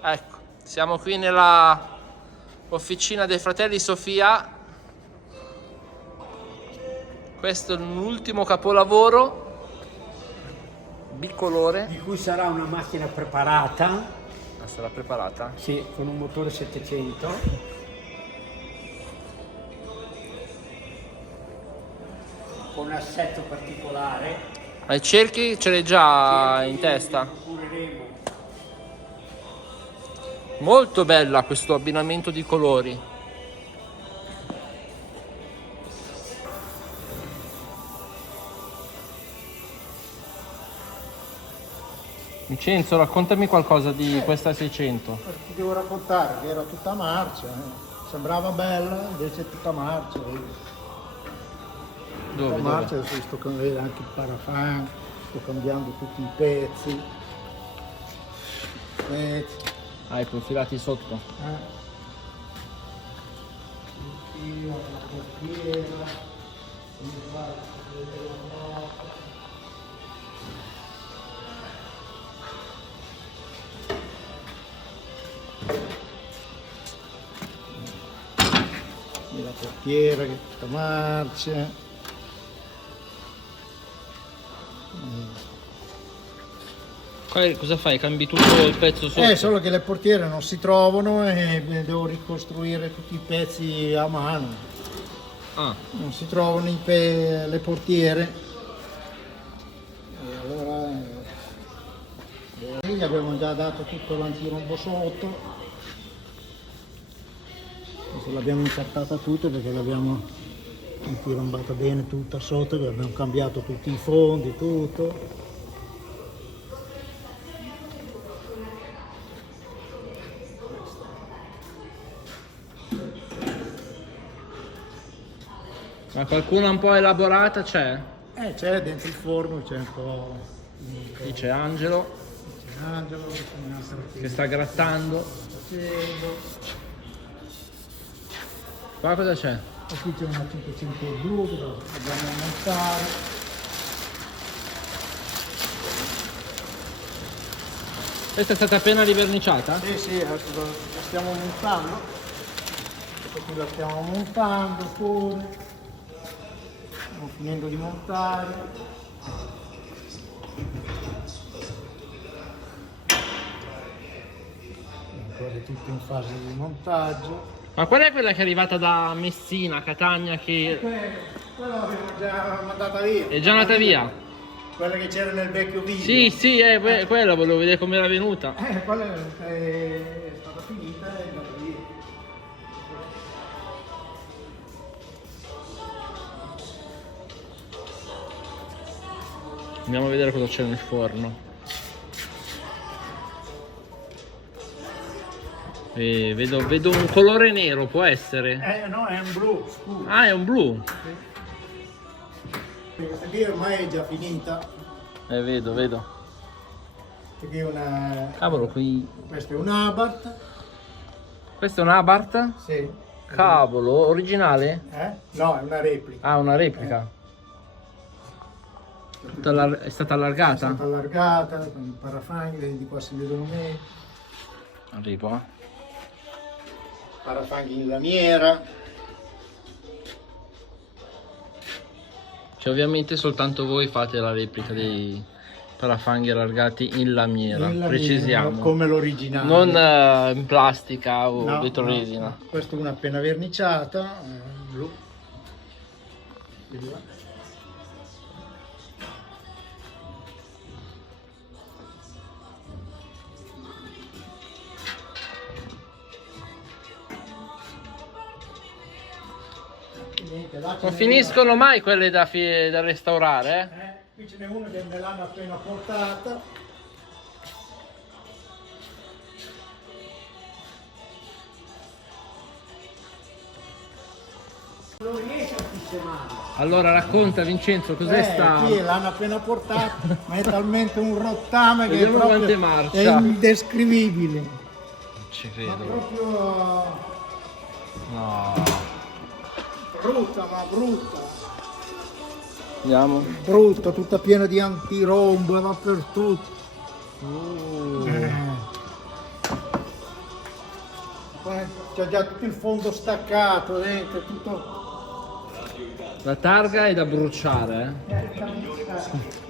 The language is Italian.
Ecco, siamo qui nella officina dei fratelli Sofia. Questo è l'ultimo capolavoro bicolore. Di cui sarà una macchina preparata. Sarà preparata? Sì, con un motore 700. Con un assetto particolare. Ma i cerchi ce l'hai già in testa? Cureremo. Molto bella questo abbinamento di colori. Vincenzo, raccontami qualcosa di questa 600. Ti devo raccontare che era tutta marcia, sembrava bella, invece è tutta marcia. Tutta Dove? marcia, adesso sto cambiando anche il parafan, sto cambiando tutti i pezzi. Ah, i profilati sotto. Il filo, la portiera, il la portiera che è tutta marcia. Cosa fai? Cambi tutto il pezzo sotto? Solo che le portiere non si trovano e devo ricostruire tutti i pezzi a mano. Ah, Non si trovano le portiere. E allora gli abbiamo già dato tutto l'antirombo sotto. Adesso l'abbiamo incartata tutta perché l'abbiamo antirombata bene tutta sotto, che abbiamo cambiato tutti i fondi, tutto. ma qualcuna un po' elaborata c'è? C'è dentro il forno, c'è un po'. Qui c'è Angelo C'è Angelo che sta grattando. facendo. Qua cosa c'è? E qui c'è una 500 blu che dobbiamo montare. Questa è stata appena riverniciata? Sì, adesso la stiamo montando. Ecco qui la stiamo montando pure. Stiamo finendo di montare. Ancora tutto in fase di montaggio. Ma qual è quella che è arrivata da Messina, Catania, che Quella l'abbiamo già mandata via. è già andata via? Quella che c'era nel vecchio video. Sì, quella, volevo vedere come era venuta. Quella è stata finita e è andata via. Andiamo a vedere cosa c'è nel forno. Vedo un colore nero, può essere? No, è un blu, scusa. Ah, è un blu. Questa qui ormai è già finita. Vedo. Questa qui è una. Cavolo, qui. Questo è un Abarth. Questo è un Abarth? Sì. Cavolo, originale? No, è una replica. Ah, una replica. È stata È allargata? stata allargata con il parafanghi, di qua si vedono meglio. Arrivo. Parafanghi in lamiera. Cioè, ovviamente soltanto voi fate la replica dei parafanghi allargati in lamiera, precisiamo. Come l'originale. Non in plastica o No, vetroresina. no. Questa è una appena verniciata, blu. Non finiscono mai quelle da restaurare, Qui ce n'è una che me l'hanno appena portata. Non riesce a sistemare. Allora racconta Vincenzo, cos'è sta? Qui l'hanno appena portata, ma è talmente un rottame che è Vediamo quante proprio marcia. è indescrivibile. Non ci Ma credo. proprio No. brutta, ma brutta. Andiamo. Brutta, tutta piena di antirombo dappertutto. C'è già tutto il fondo staccato dentro, tutto. La targa è da bruciare, eh? Da bruciare.